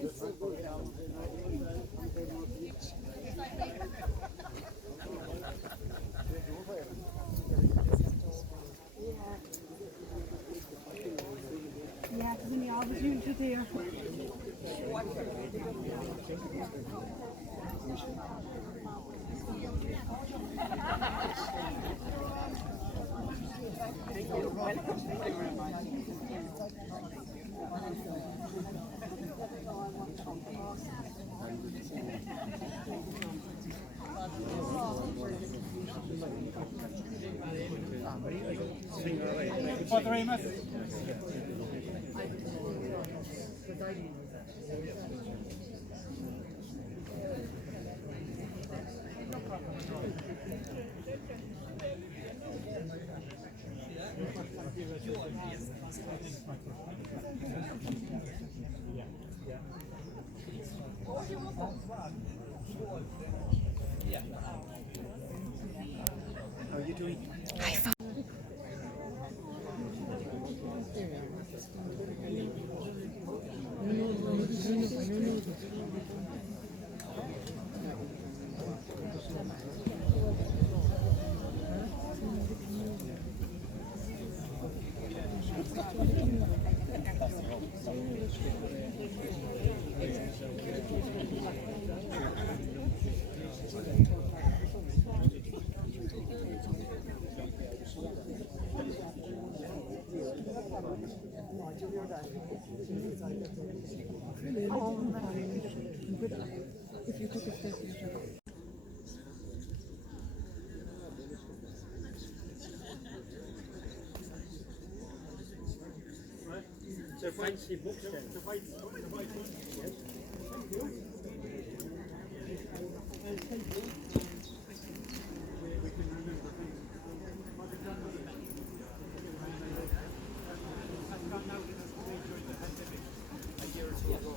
Yeah, because we always use it there. Father Amos. How are you doing? If you took a step, the fancy books then. The white yes. We can remember things. Has gone out in a way during the pandemic a year or two ago.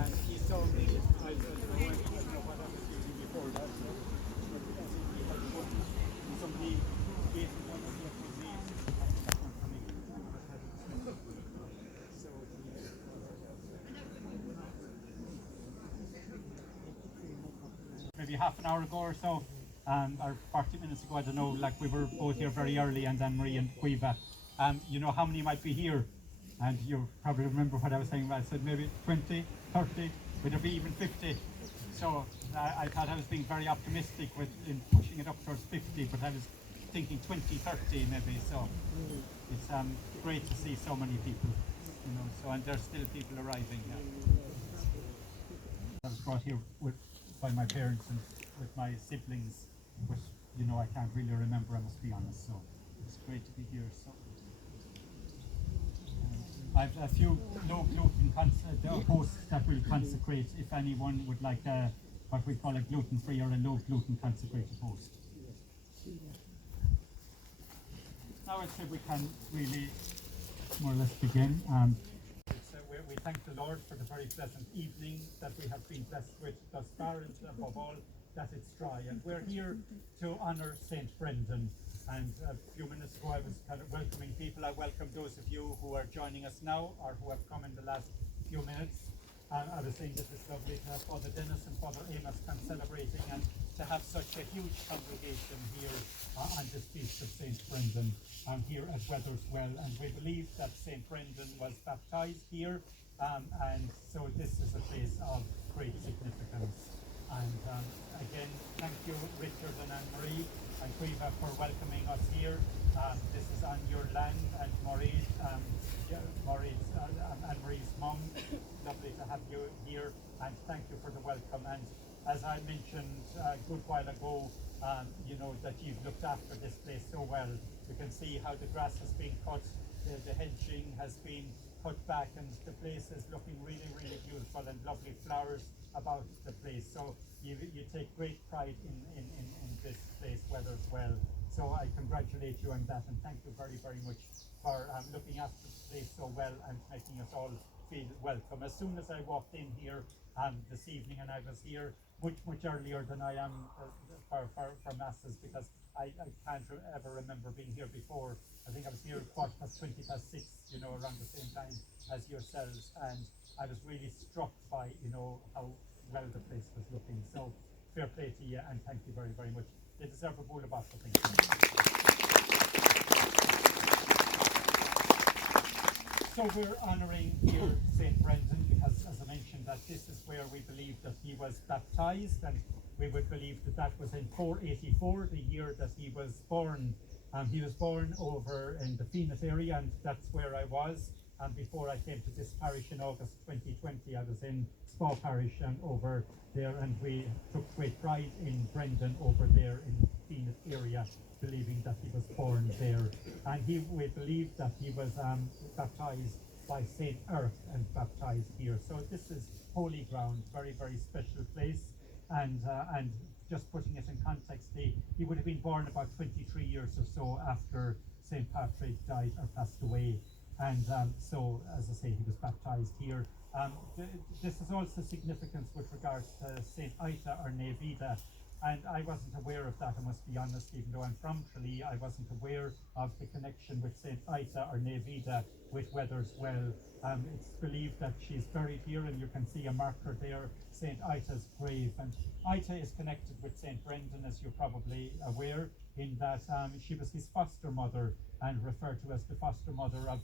And he saw me, I don't know what I was doing before that. Somebody gave me one of the leaves for me. Maybe half an hour ago or so, or 40 minutes ago, I don't know, like we were both here very early, and then Marie and Cueva. You know how many might be here? And you probably remember what I was saying. I said maybe 20, 30, would there be even 50? So I thought I was being very optimistic in pushing it up towards 50, but I was thinking 20, 30 maybe. So it's great to see so many people, you know. So, and there's still people arriving. I was brought here by my parents and with my siblings, but you know I can't really remember, I must be honest. So it's great to be here. So I've a few low gluten hosts that will consecrate if anyone would like what we call a gluten-free or a low gluten consecrated host. Now I say we can really more or less begin. We thank the Lord for the very pleasant evening that we have been blessed with thus far, and above all that it's dry. And we're here to honour St Brendan. And a few minutes ago I was kind of welcoming people. I welcome those of you who are joining us now or who have come in the last few minutes. I was saying that it's lovely to have Father Dennis and Father Amos celebrating, and to have such a huge congregation here on this feast of St Brendan here at Wethers well. And we believe that St Brendan was baptised here, and so this is a place of great significance. And again, thank you Richard and Anne-Marie and Cueva for welcoming us here. This is on your land, and Maureen, Anne-Marie's mum, lovely to have you here, and thank you for the welcome. And as I mentioned a good while ago, you know, that you've looked after this place so well. You can see how the grass has been cut, the hedging has been cut back, and the place is looking really, really beautiful, and lovely flowers about the place. So you take great pride in this place, Wethers well. So I congratulate you on that, and thank you very, very much for looking after the place so well and making us all feel welcome. As soon as I walked in here this evening, and I was here much earlier than I am for masses, because I can't ever remember being here before. I think I was here at 6:20, you know, around the same time as yourselves, and I was really struck by, you know, how well the place was looking. So fair play to you, and thank you very, very much. They deserve a bowl of water, thank you. So we're honouring here St Brendan because, as I mentioned, that this is where we believe that he was baptised, and we would believe that that was in 484, the year that he was born. He was born over in the Phoenix area, and that's where I was. And before I came to this parish in August 2020, I was in Spa Parish and over there, and we took great pride in Brendan over there in the Phoenix area, believing that he was born there. And we believe that he was baptized by St Earth and baptized here. So this is holy ground, very, very special place. And just putting it in context, he would have been born about 23 years or so after St Patrick died or passed away. And so, as I say, he was baptized here. This is also significance with regards to St Ita or Nevida, and I wasn't aware of that, I must be honest, even though I'm from Tralee, I wasn't aware of the connection with St Ita or Nevida with Wethers well. It's believed that she's buried here, and you can see a marker there, St Ita's grave. And Ita is connected with St Brendan, as you're probably aware, in that she was his foster mother, and referred to as the foster mother of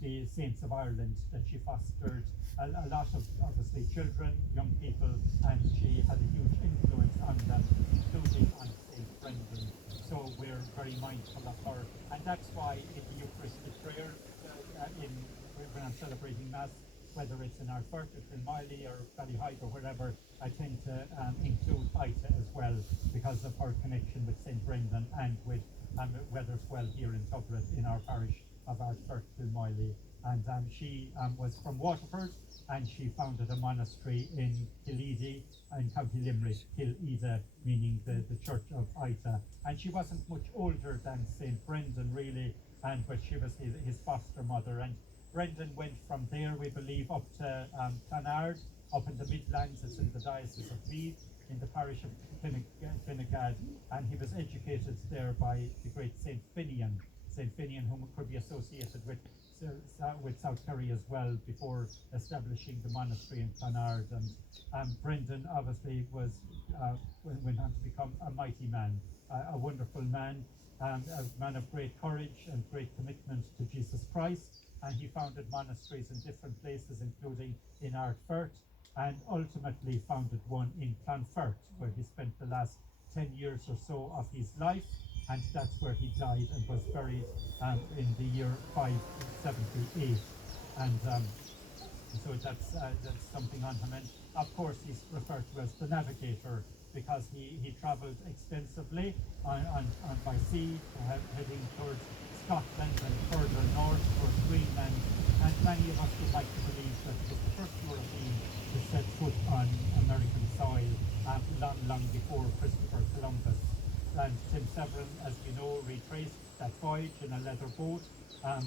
the Saints of Ireland, that she fostered a lot of, obviously, children, young people, and she had a huge influence on them, including on St Brendan. So we're very mindful of her, and that's why in the Eucharistic prayer, when I'm celebrating Mass, whether it's in Ardfert or Kilmiley or Ballyhyde or wherever, I tend to include Ita as well, because of her connection with St Brendan and with Wethers well here in Tubrid, in our parish of Ardfert, Kilmiley. And she was from Waterford, and she founded a monastery in Killeedy in County Limerick, Killeeda meaning the Church of Ita. And she wasn't much older than St Brendan really, but she was his foster mother. And Brendan went from there, we believe, up to Clonard, up in the Midlands. It's in the Diocese of Meath, in the parish of Finnegad, and he was educated there by the great St Finian, whom could be associated with South Kerry as well, before establishing the monastery in Clonard. And Brendan obviously went on to become a mighty man, a wonderful man, a man of great courage and great commitment to Jesus Christ. And he founded monasteries in different places, including in Ardfert, and ultimately founded one in Clonfert, where he spent the last 10 years or so of his life, and that's where he died and was buried in the year 578. And so that's something on him. And of course, he's referred to as the Navigator, because he travelled extensively by sea, heading towards Scotland and further north towards Greenland. And many of us would like to believe that he was the first European to set foot on American soil long before Christopher Columbus. And Tim Severin, as we know, retraced that voyage in a leather boat back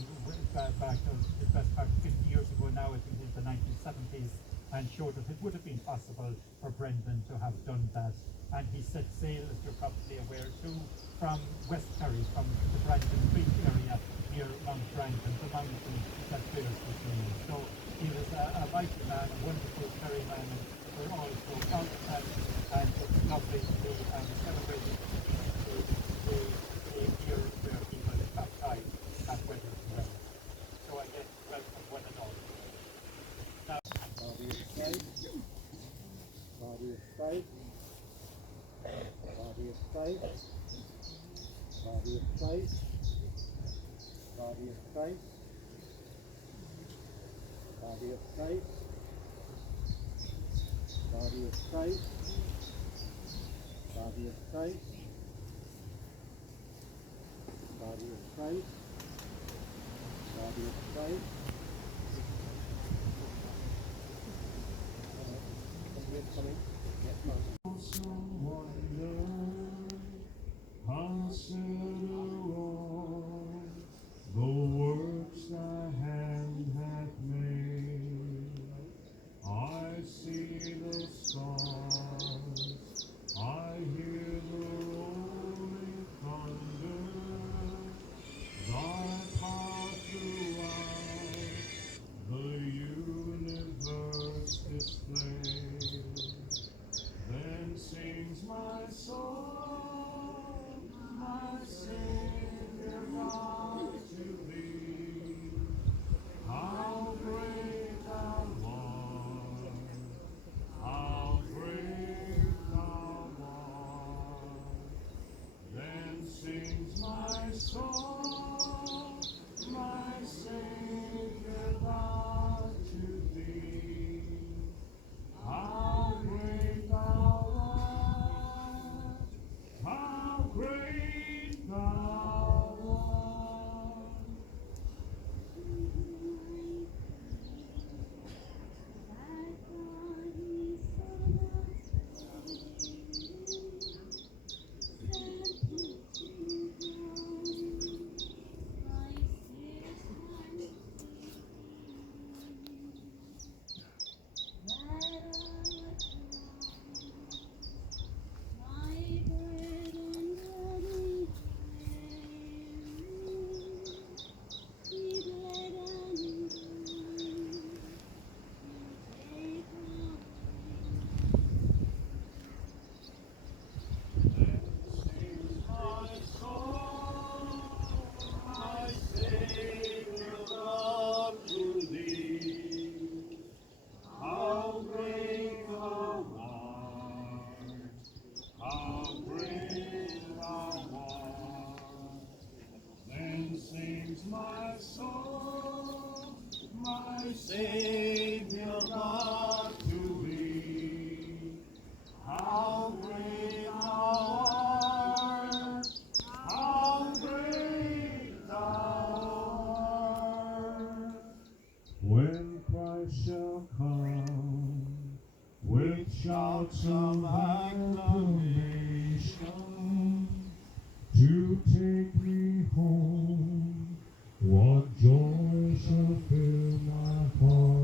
the best part of 50 years ago now, I think in the 1970s, and showed that it would have been possible for Brendan to have done that. And he set sail, as you're probably aware too, from West Kerry, from the Brandon Creek area near Mount Brandon, the mountain that bears his name. So he was a mighty man, a wonderful ferryman, and we're all so proud of that. And it's lovely to celebrate the year where he was baptized at Wethers well. So again, welcome one and all. Now, Body is tight. Body is tight. Body is tight. Body is tight. Body is tight. Body is tight. Body is tight. Body is tight. Body is tight. Body is tight. Coming. Consider all the works thy hand hath made. I see the stars, I hear the rolling thunder. Savior God to thee. How great thou art! How great thou art! When Christ shall come with shouts of acclamation to take me home, what joy shall fill my heart.